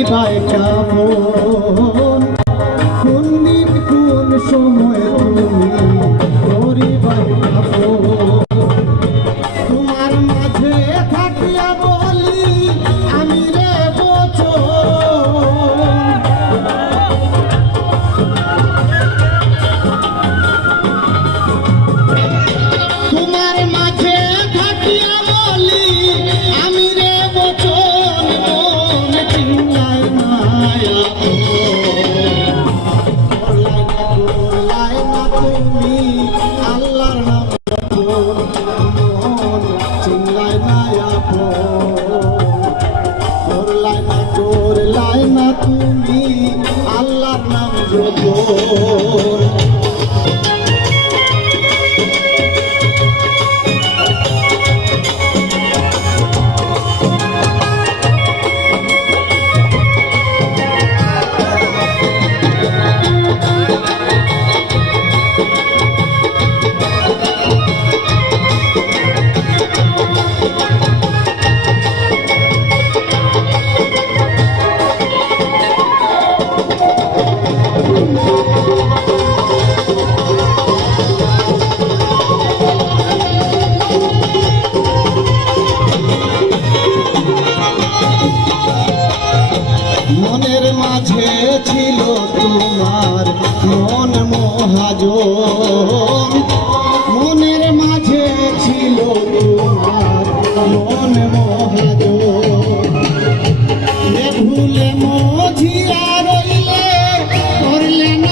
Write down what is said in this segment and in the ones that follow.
করিবাই come on কোন দিন কোন সময় তুমি করিবাই কামন তোমার মাঝে থাকিয়া বলি আমি রে বচন তোমার মাঝে থাকিয়া বলি আমি রে বচন মন চিন্তায় মায়া করলাই না তুমি আল্লাহর নাম মন চিন্তায় মায়া করলাই না তুমি আল্লাহর নাম জপন মনের মাঝে ছিল তোমার মন মহাজন মনের মাঝে ছিল তোমার মন মহাজন ভুলে মজিয়া রইলে করলে না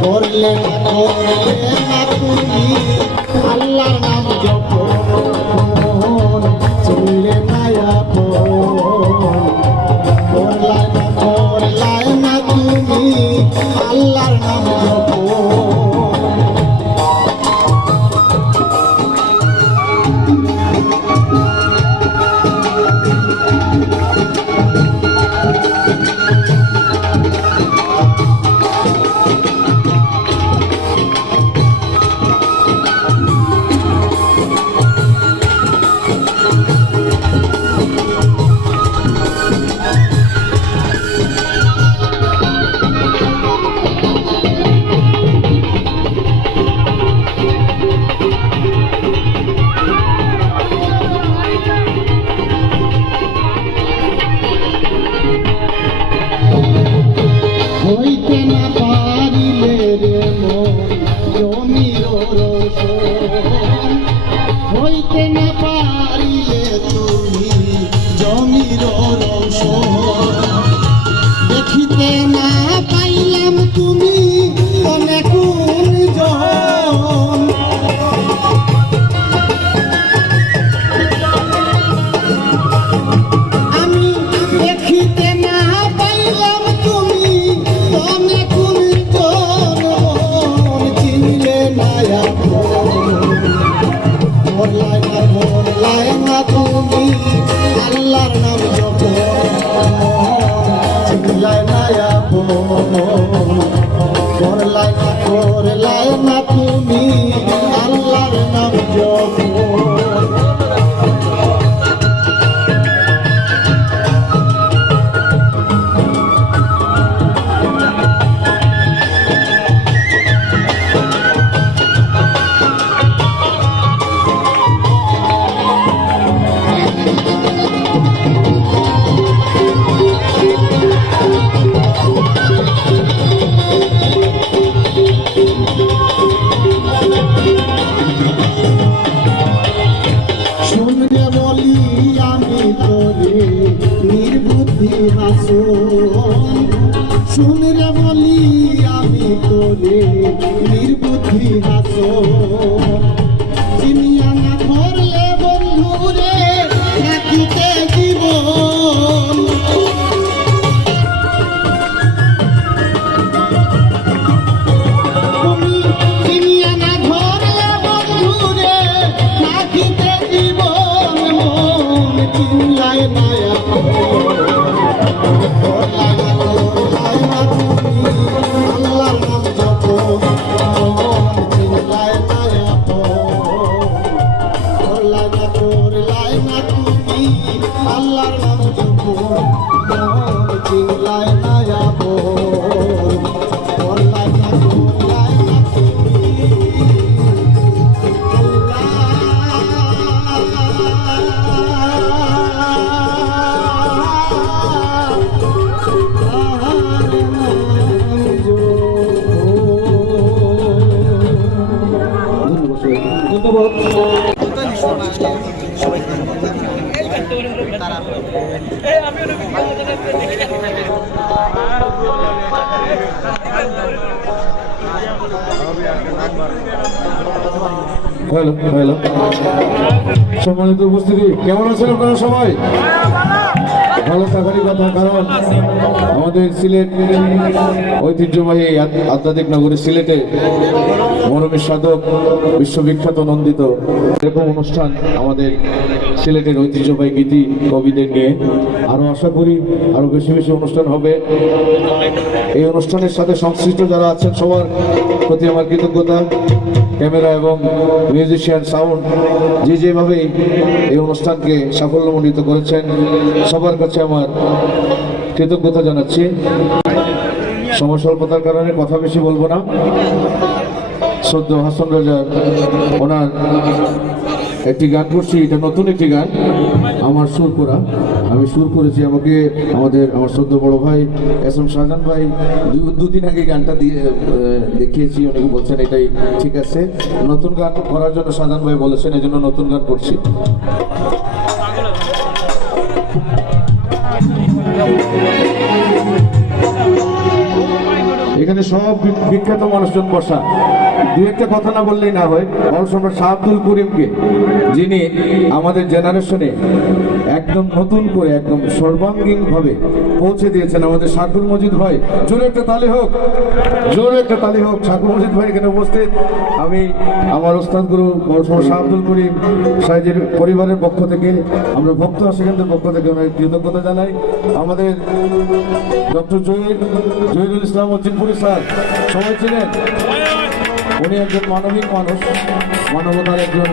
করলে না তুমি আল্লাহর নাম জপন চিনলে না করলাই না তুমি আল্লাহর নাম জপন হইতে না পারিলে রে মন জমির রোশন হইতে না পারিলে তুমি জমির রোশন দেখিতে না পাইলাম তুমি কোনে কোন জন আমি দেখিতে না পাইলাম তুমি কোনে কোন জন চিনলে না করলাই না তুমি আল্লাহর নাম জপন চিনলাই না করলাই না তুমি আল্লাহর নাম জপন শুনলে বলি আমি তোরে নির্বুদ্ধি হাসন শুনলে বলি আমি তোরে নির্বুদ্ধি হাসন চিনিয়া না করলে বন্ধুরে থাকিতে জীবন তুমি চিনিয়া না ধরলে বন্ধুরে থাকিতে জীবন চিল্লায় নায়া আল্লাহর নাম জপ চিল্লায় নায়া করলাই না তুমি আল্লাহর নাম জপ চিল্লায় নায়া করলাই না হ্যালো হ্যালো সম্মানিত উপস্থিতি, কেমন আছেন আপনারা সবাই? ভালো থাকারই কথা, কারণ আমাদের সিলেট ঐতিহ্যবাহী আধ্যাত্মিক নগরী সিলেটে মরমের সাধক বিশ্ববিখ্যাত নন্দিত এরকম অনুষ্ঠান আমাদের সিলেটের ঐতিহ্যবাহী গীতি কবিদের নিয়ে আরো আশা করি আরো বেশি বেশি অনুষ্ঠান হবে। এই অনুষ্ঠানের সাথে সংশ্লিষ্ট যারা আছেন সবার প্রতি আমার কৃতজ্ঞতা। ক্যামেরা এবং মিউজিশিয়ান সাউন্ড যেভাবে এই অনুষ্ঠানকে সাফল্যমণ্ডিত করেছেন সবার কাছে আমার কৃতজ্ঞতা জানাচ্ছি। সময় স্বল্পতার কারণে কথা বেশি বলবো না। সদ্য হাসান রাজার ওনার একটি গান করছি, এটা নতুন একটি গান, আমার সুর করা, আমি সুর করেছি। আমাকে আমার সদ্য বড় ভাই এস এম শাহজাহান ভাই দুদিন আগে গানটা দিয়ে দেখিয়েছি, উনি বলছেন এটাই ঠিক আছে, নতুন গান করার জন্য শাহজাহান ভাই বলেছেন, এই জন্য নতুন গান করছি। এখানে সব বিখ্যাত মানুষজন বসা, দু একটা কথা না বললেই না হয়। সম্রাট শাহ আব্দুল করিমকে, যিনি আমাদের জেনারেশনে একদম নতুন করে একদম সর্বাঙ্গীন ভাবে পৌঁছে দিয়েছেন। আমাদের শাকুর মজিদ ভাই, জোরে একটা তালি হোক, জোরে একটা তালি হোক। শাকুর মজিদ ভাই এখানে উপস্থিত। আমি আমার ওস্তাদ গুরু সম্রাট শাহ আব্দুল করিম সাহেবের পরিবারের পক্ষ থেকে, আমরা ভক্ত আশিকানদের পক্ষ থেকে আমি কৃতজ্ঞতা জানাই। আমাদের ডক্টর জহিরুল ইসলাম উজ্জিনপুরি স্যার, সবাই ছিলেন, উনি একজন মানবিক মানুষ, মানবতার একজন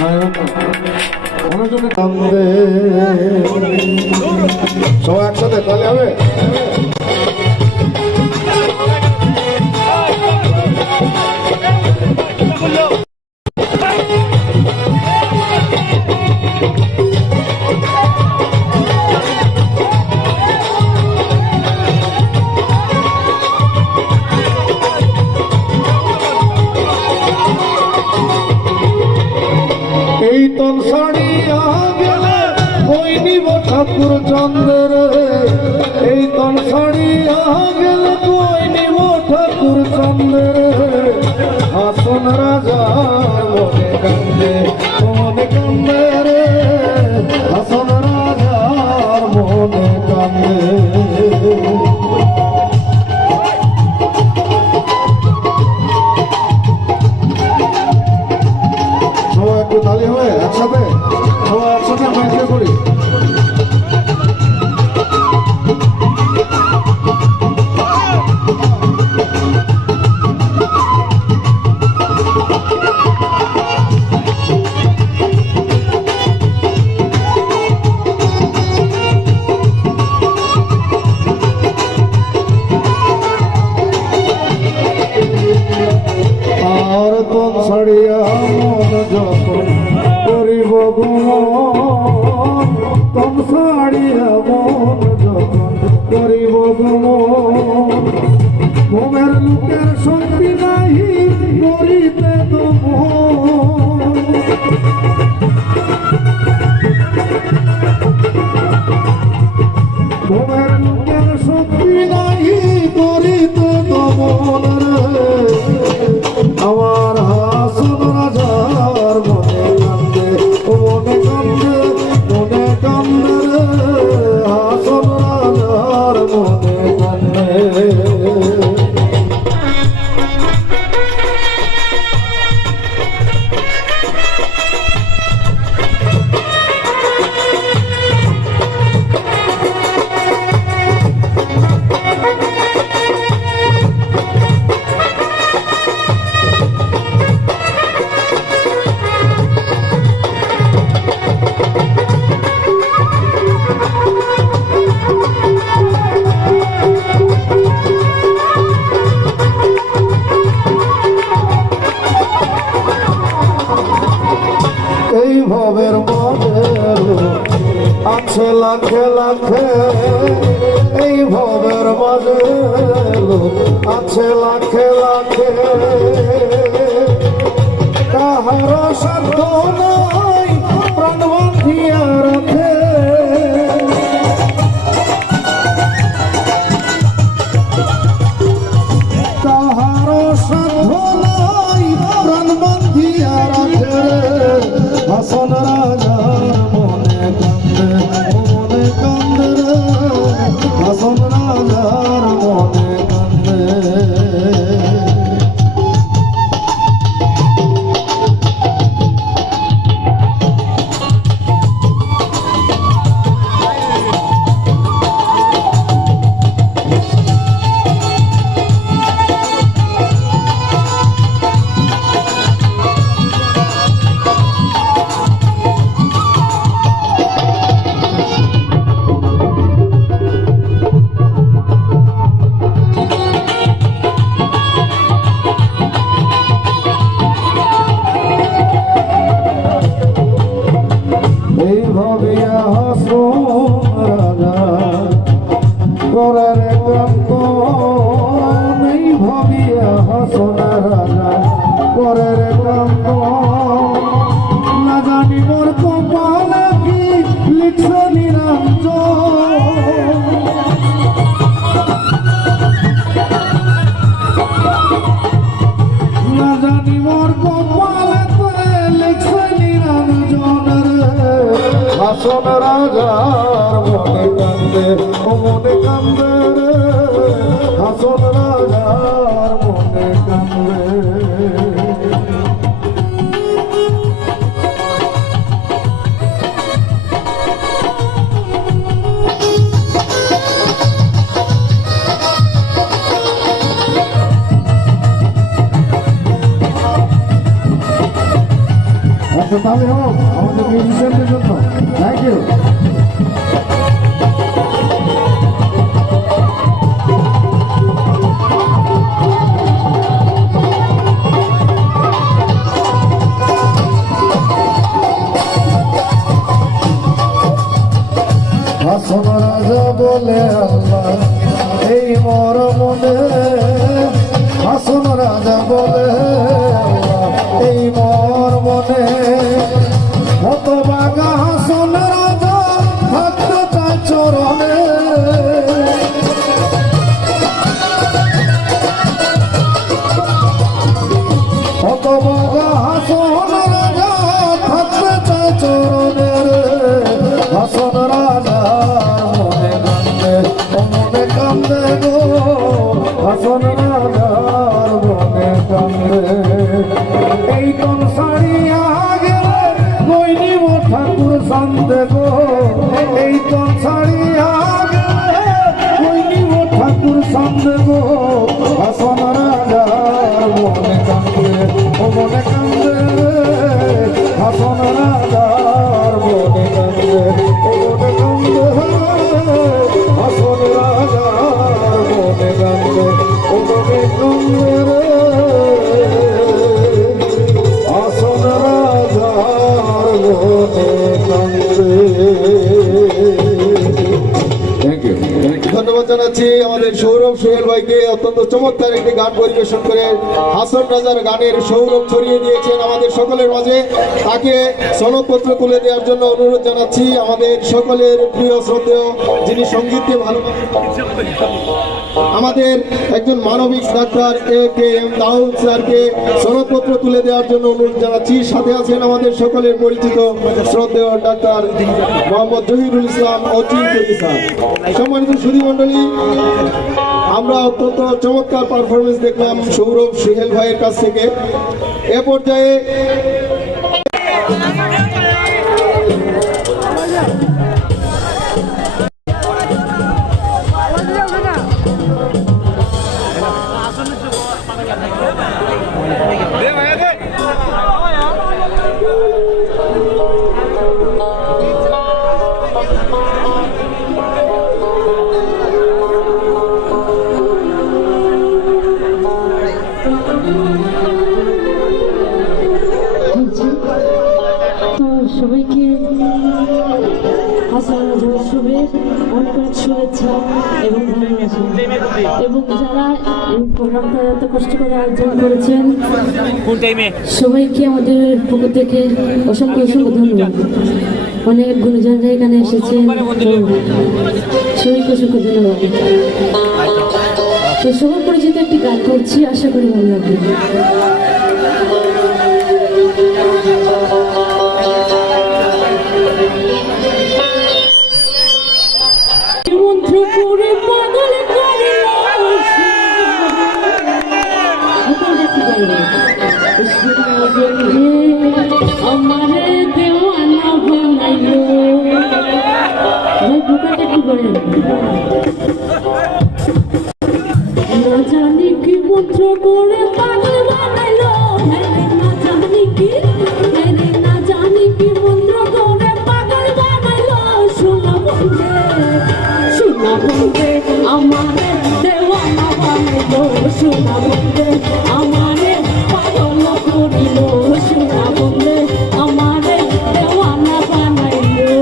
নায়ক। সবাই একসাথে তাহলে হবে। এই তন সাড়িয়া গেলে ওই নিব ঠাকুর চন্দ্রের, এই তন সাড়িয়া গেলে ওই নিব ঠাকুর চন্দ্রের। হাসন রাজা মনে কান্দে মনে কান্দে রে, হাসন রাজার মনে কান্দে। তালি হবে একসাথে, সবাই একসাথে আমরা করি। আর তো ছাড়িয়া মন যখন করিব গুমন, তম ছাড়িয়া মন যখন করিব গুমন, ঘুমের লোকের শক্তি নাই করিতে তো ঘুমের লোকের শক্তি নাই করিতে তো মন রে। আমার হাসন রাজার মনে কান্দে মনে কান্দে মনে কান্দে রে, হাসন রাজার মনে কান্দে। আছে লাখে লাখে এই ভবের মাঝে লোক আছে লাখে লাখে কাহার সাধ্য নাই প্রাণ বাঁধিয়া রাখে কাহার সাধ্য নাই প্রাণ বাঁধিয়া রাখে হাসন রাজার মনে কান্দে রে হাসন রাজার মনে কান্দে এই ভাবিয়া হাসন রাজা করার কান্ত এই ভাবিয়া হাসন রাজা করার কান্ত না জানি মোর কপালে কি লিখছ নিরঞ্জন না জানি মোর কপালে তোরে লিখছ নিরঞ্জন হাসন রাজার মনে কান্দে ও মনে কান্দে রে হাসন রাজার মনে কান্দে একটা তাহলে হোক আমাদের মিউজিশিয়ানদের জন্য থ্যাংক ইউ হাসন রাজা বলে আল্লাহ এই মর মনে হাসন রাজা বলে আল্লাহ এই মর মনে কত বাগা হাসন রাজা থাকতে চায় চরণে কত বাগা হাসন রাজা থাকতে চায় চরণে হাসন রাজা মনে কান্দে মনে কান্দে গো হাসন রাজার মনে কান্দে এই কোন সারিয়া গেলে গইনি মো ঠাকুর সন্দে গো এই কোন সারিয়া গেলে গইনি মো ঠাকুর সন্দে গো হাসন রাজার মনে কান্দে ও মনে কান্দে হাসন রাজার মনে কান্দে ও মনে কান্দে হাসন রাজার মনে কান্দে ও মনে কান্দে রে হাসন রাজার মনে কান্দে থ্যাংক ইউ ধন্যবাদ জানাচ্ছি আমাদের সৌরভ সোহেল ভাইকে অত্যন্ত চমৎকার একটি গান পরিবেশন করে হাসন রাজার গানের সৌরভ ছড়িয়ে দিয়েছেন আমাদের সকলের মাঝে তাকে সনদপত্র তুলে দেওয়ার জন্য অনুরোধ জানাচ্ছি আমাদের সকলের প্রিয় শ্রদ্ধেয় যিনি সঙ্গীতকে ভালো আমাদের একজন মানবিক ডাক্তার A.K.M. দাউদ স্যারকে সনদপত্র তুলে দেওয়ার জন্য অনুরোধ জানাচ্ছি সাথে আছেন আমাদের সকলের পরিচিত শ্রদ্ধেয় ডাক্তার মোহাম্মদ জহিরুল ইসলাম ও চিন্তি স্যার সম্মানিত সুধী মণ্ডলী আমরা অত্যন্ত চমৎকার পারফরমেন্স দেখলাম সৌরভ সোহেল ভাইয়ের কাছ থেকে এ পর্যায়ে উৎসবের অনেক অনেক শুভেচ্ছা এবং ভালোবাসা এবং যারা এই প্রোগ্রামটা এত কষ্ট করে আয়োজন করেছেন সবাইকে আমাদের পক্ষ থেকে অসংখ্য অসংখ্য ধন্যবাদ। অনেক গুণীজনরা এখানে এসেছেন, তো সবাইকে অসংখ্য ধন্যবাদ। তো সবার পরিচিত একটি গান করছি, আশা করি ভালো লাগবে। মন্ত্র করে পাগল করে আমারে দেওয়ানা বানাইলো। ভাই বোকাটা কি বলেন? না জানি কি মন্ত্র করে পাগল বানাইলো, না জানি কি, না জানি কি মন্ত্র করে পাগল বানাইলো। শোনা বলবে, শোনা বলবে আমারে দেওয়ানা বানাইলো। শোনা বলবে আমারে পাগল করিলো। শোনা বলবে আমারে দেওয়ানা বানাইলো।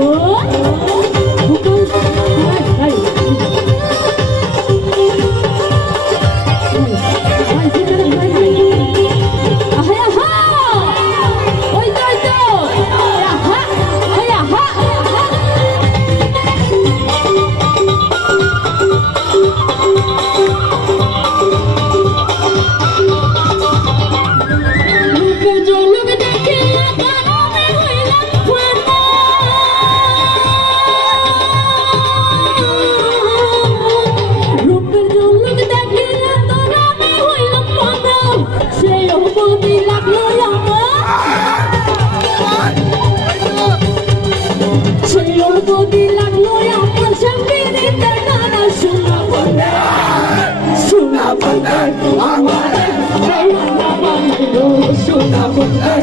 বদি লাগলো আমার সঙ্গে দিতে নানা। শোনা বলবে, শোনা বলবে আমারে দেওয়ানা বানাইলো। শোনা বলবে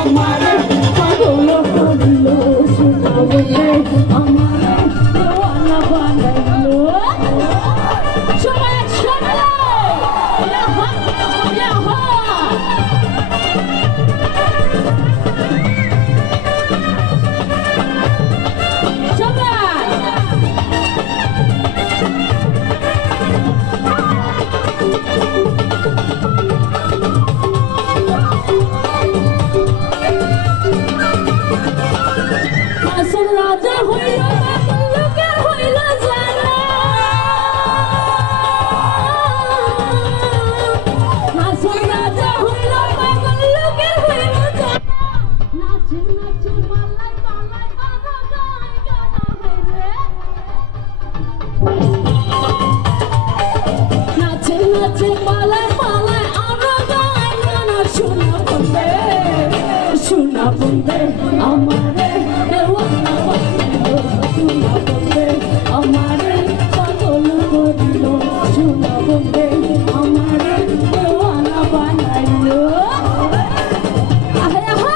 আমারে পাগল করিলো। শোনা বলবে আমারে দেওয়ানা বানাইলো। সবাই একসাথে ইয়াহা ইয়াহা। রাজা হইল লোকের হইল জানা। হাসন রাজা হইল পাগল লোকের হইল জানা। নাচে নাচে পালাই পালাই গানা গায় গানা হইরে। নাচে নাচে পালাই পালাই আরো গায় গানা। শোনা বলবে, শোনা বলবে আমারে দেওয়ানা বানাইলো। শোনা বলবে আমারে পাগল করিলো। শোনা বলবে আমারে দেওয়ানা বানাইলো। আহে আহা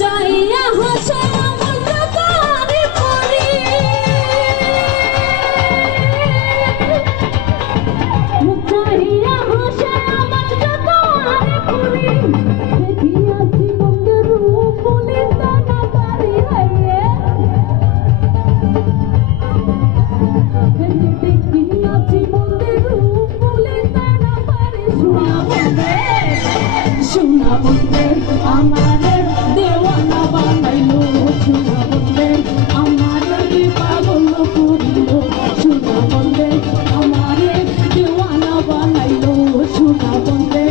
চাইয়া হাসে আমার জগারে পরি। চাইয়া হাসে আমার জগারে পরি। দেখিয়াছি মন্দের রূপ বলে তানা পারি হাইয়ে। দেখিয়াছি মন্দের রূপ বলে তানা পারি। শোনা বলবে, শোনা বলবে আমারে দেওয়ানা বানাইলো। শোনা বলবে আমারে পাগল করিলো। শোনা বলবে আমারে দেওয়ানা বানাইলো। শোনা বলবে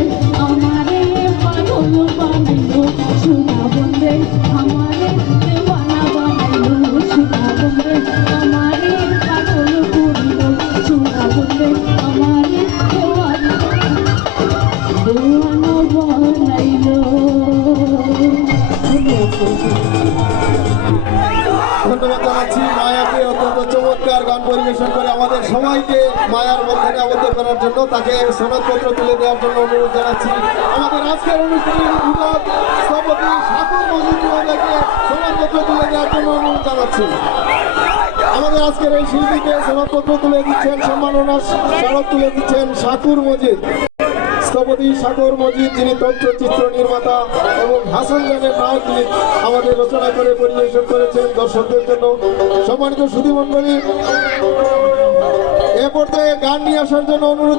আমারে পাগল বানাইলো। শোনা বলবে আমারে দেওয়ানা বানাইলো। শোনা বলবে আমারে পাগল করিলো। শোনা বলবে আমারে দেওয়ানা বানাইলো। ধন্যবাদ জানাচ্ছি মায়াকে অত্যন্ত চমৎকার গান পরিবেশন করে আমাদের সবাইকে মায়ার বন্ধনে আবদ্ধ করার জন্য তাকে সনদপত্র তুলে দেওয়ার জন্য অনুরোধ জানাচ্ছি। আমাদের আজকের অনুষ্ঠানের উদ্বোধক স্থপতি ঠাকুর মজুদ মহোদয়কে সনদপত্র তুলে দেওয়ার জন্য অনুরোধ জানাচ্ছি। আমাদের আজকের এই শিল্পীকে সনদপত্র তুলে দিচ্ছেন, সম্মাননা স্মারক তুলে দিচ্ছেন শাকুর মজিদ, স্থপতি শাকুর মজিদ, যিনি তথ্যচিত্র নির্মাতা এবং হাসান জানের নায়ক গীত আমাদের রচনা করে পরিবেশন করেছেন দর্শকদের জন্য। সম্মানিত সুধীমণ্ডলী, এ পর্যায়ে গান নিয়ে আসার জন্য অনুরোধ